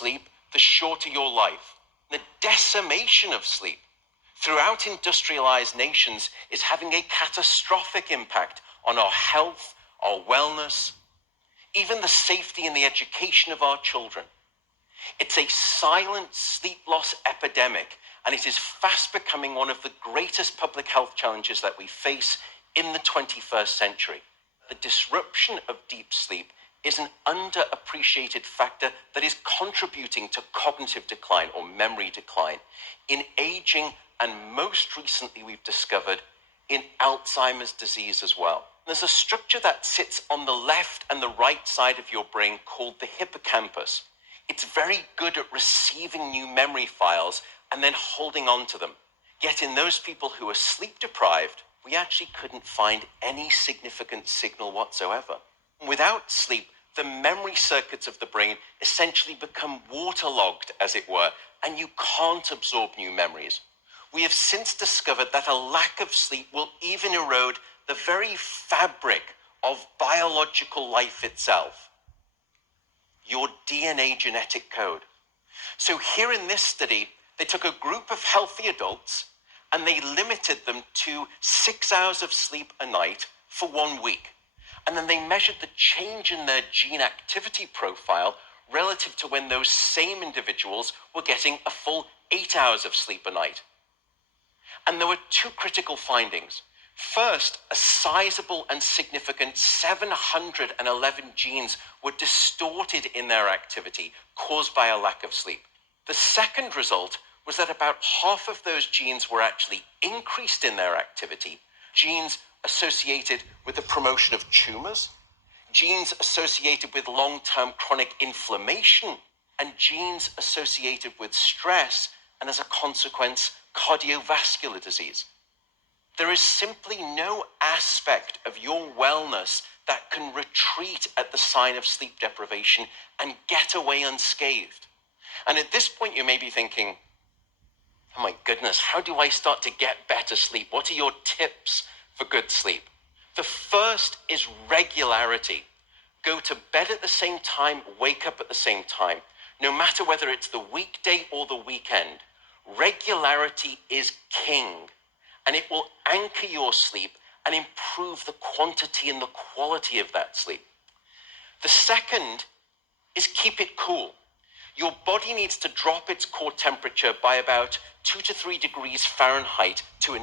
sleep, the shorter your life. The decimation of sleep throughout industrialized nations is having a catastrophic impact on our health, our wellness, even the safety and the education of our children. It's a silent sleep loss epidemic, and it is fast becoming one of the greatest public health challenges that we face in the 21st century. The disruption of deep sleep is an underappreciated factor that is contributing to cognitive decline or memory decline in aging, and most recently we've discovered in Alzheimer's disease as well. There's a structure that sits on the left and the right side of your brain called the hippocampus. It's very good at receiving new memory files and then holding on to them. Yet in those people who are sleep deprived, we actually couldn't find any significant signal whatsoever. Without sleep, the memory circuits of the brain essentially become waterlogged, as it were, and you can't absorb new memories. We have since discovered that a lack of sleep will even erode the very fabric of biological life itself, your DNA genetic code. So here in this study, they took a group of healthy adults and they limited them to 6 hours of sleep a night for 1 week. And then they measured the change in their gene activity profile relative to when those same individuals were getting a full 8 hours of sleep a night. And there were two critical findings. First, a sizable and significant 711 genes were distorted in their activity, caused by a lack of sleep. The second result was that about half of those genes were actually increased in their activity, genes associated with the promotion of tumors, genes associated with long-term chronic inflammation, and genes associated with stress, and as a consequence, cardiovascular disease. There is simply no aspect of your wellness that can retreat at the sign of sleep deprivation and get away unscathed. And at this point, you may be thinking, oh my goodness, how do I start to get better sleep? What are your tips for good sleep? The first is regularity. Go to bed at the same time, wake up at the same time, no matter whether it's the weekday or the weekend. Regularity is king, and it will anchor your sleep and improve the quantity and the quality of that sleep. The second is keep it cool. Your body needs to drop its core temperature by about 2 to 3 degrees Fahrenheit to